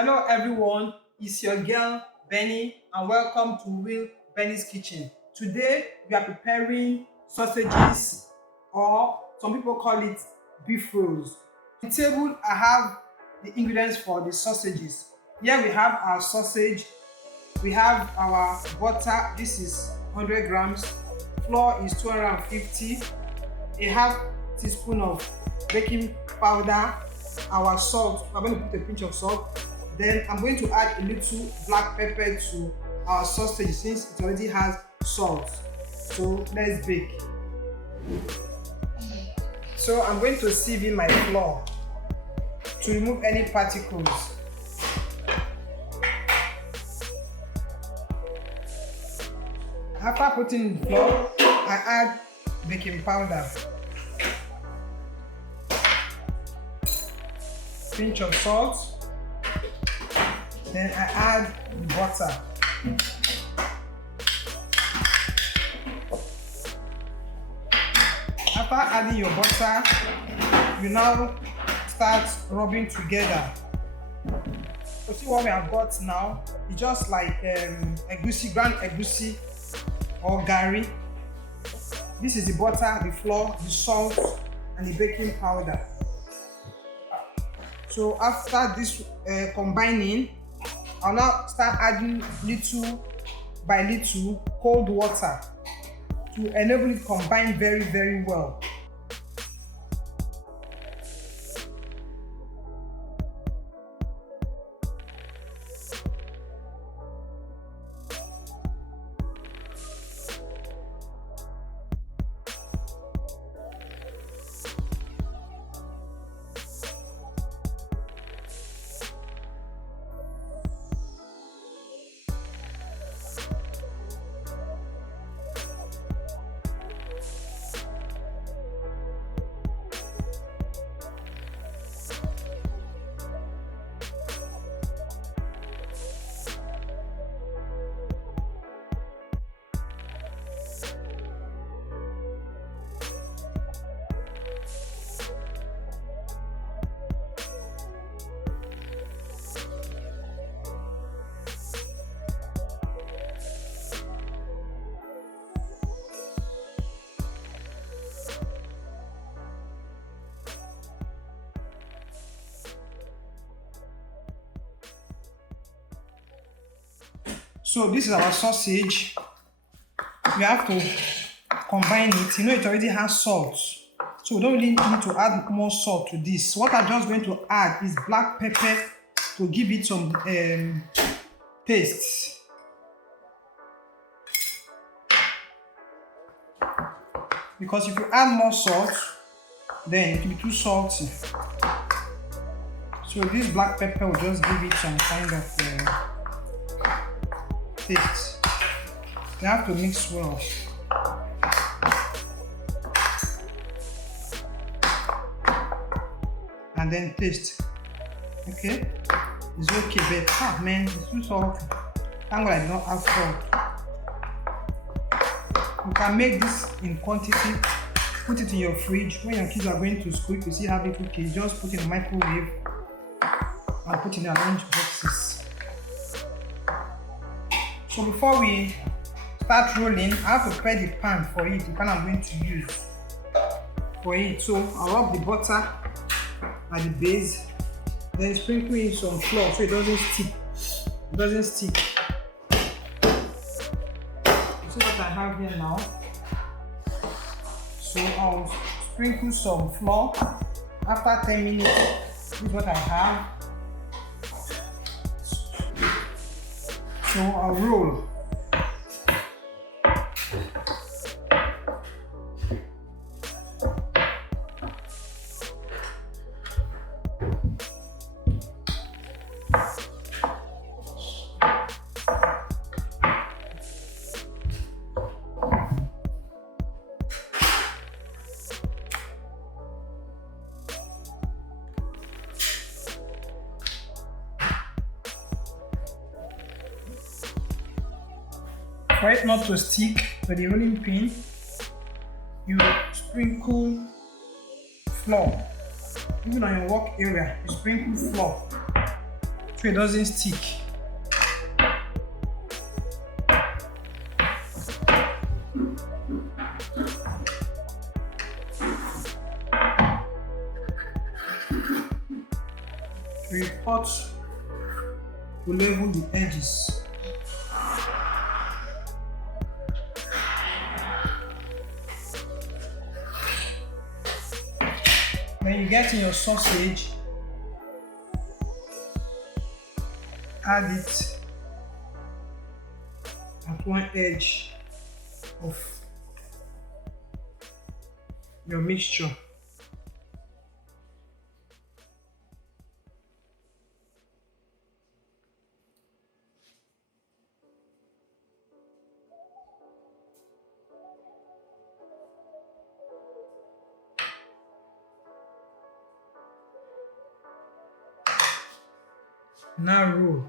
Hello everyone, it's your girl Benny and welcome to Will Benny's Kitchen. Today we are preparing sausages or some people call it beef rolls. On the table I have the ingredients for the sausages. Here we have our sausage, we have our butter, this is 100 grams, flour is 250, a half teaspoon of baking powder, our salt, I'm going to put a pinch of salt. Then I'm going to add a little black pepper to our sausage since it already has salt. So let's bake. So I'm going to sieve in my flour to remove any particles. After putting in the flour, I add baking powder, pinch of salt. Then I add butter. After adding your butter, you now start rubbing together. So see what we have got now? It's just like egusi, ground egusi or gari. This is the butter, the flour, the salt, and the baking powder. So after this combining, I'll now start adding little by little cold water to enable it to combine very well. So this is our sausage. We have to combine it. You know it already has salt, so we don't really need to add more salt to this. What I'm just going to add is black pepper to give it some taste. Because if you add more salt, then it will be too salty. So this black pepper will just give it some kind of taste. You have to mix well. And then taste. Okay? It's okay, but man, it's too salty. Thank God I did not have salt. You can make this in quantity, put it in your fridge. When your kids are going to school, if you see how little kids, just put it in the microwave and put in their lunch boxes. So before we start rolling, I have to prepare the pan for it, the pan I'm going to use for it. So I'll rub the butter at the base, then sprinkle in some flour so it doesn't stick. You see what I have here now? So I'll sprinkle some flour. After 10 minutes, this is what I have. So I'll roll. For it not to stick to the rolling pin, you sprinkle flour. Even on your work area, you sprinkle flour so it doesn't stick. We cut to level the edges. When you get in your sausage, add it at one edge of your mixture. Now roll.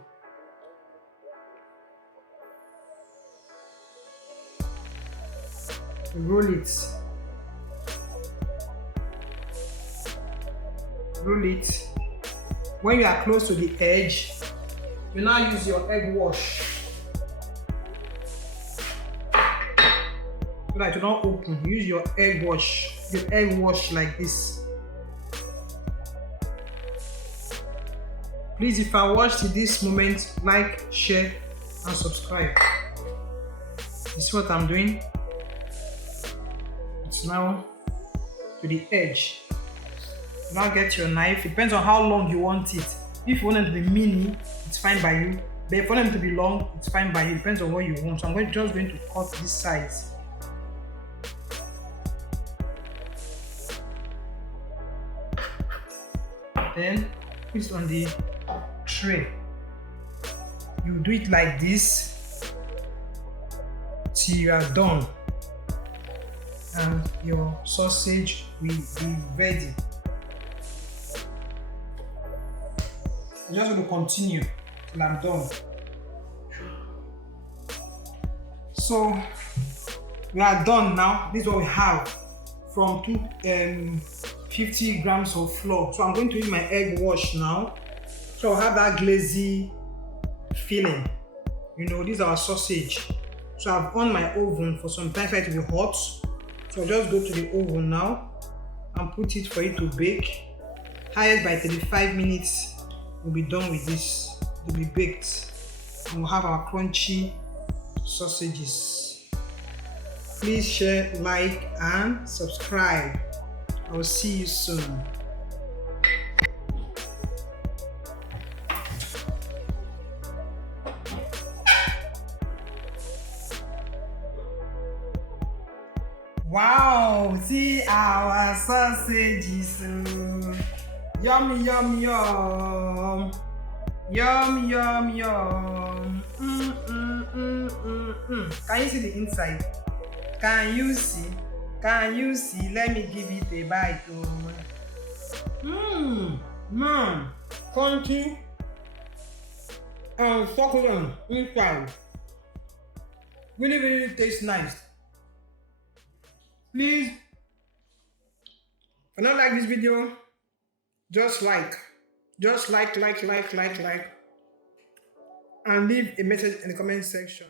Roll it. Roll it. When you are close to the edge, you now use your egg wash so that you don't open. Use your egg wash. Your egg wash like this. Please, if I watched this moment, like, share, and subscribe. You see what I'm doing? It's now to the edge. Now get your knife. It depends on how long you want it. If you want it to be mini, it's fine by you. But if you want it to be long, it's fine by you. It depends on what you want. So I'm just going to cut this size. Then put it on the tray. You do it like this till you are done, and your sausage will be ready. I'm just going to continue till I'm done. So we are done now. This is what we have from 50 grams of flour. So I'm going to use my egg wash now. So I'll have that glazy feeling. You know, this is our sausage. So I've on my oven for some time for it to be hot. So I'll just go to the oven now and put it for it to bake. Highest by 35 minutes. We'll be done with this. It will be baked. And we'll have our crunchy sausages. Please share, like, and subscribe. I will see you soon. Wow, see our sausages. Yum, yum, yum. Yum, yum, yum. Can you see the inside? Can you see? Can you see? Let me give it a bite. Man, crunchy and succulent inside. Really, really tastes nice. Please, if you don't like this video, just like, and leave a message in the comment section.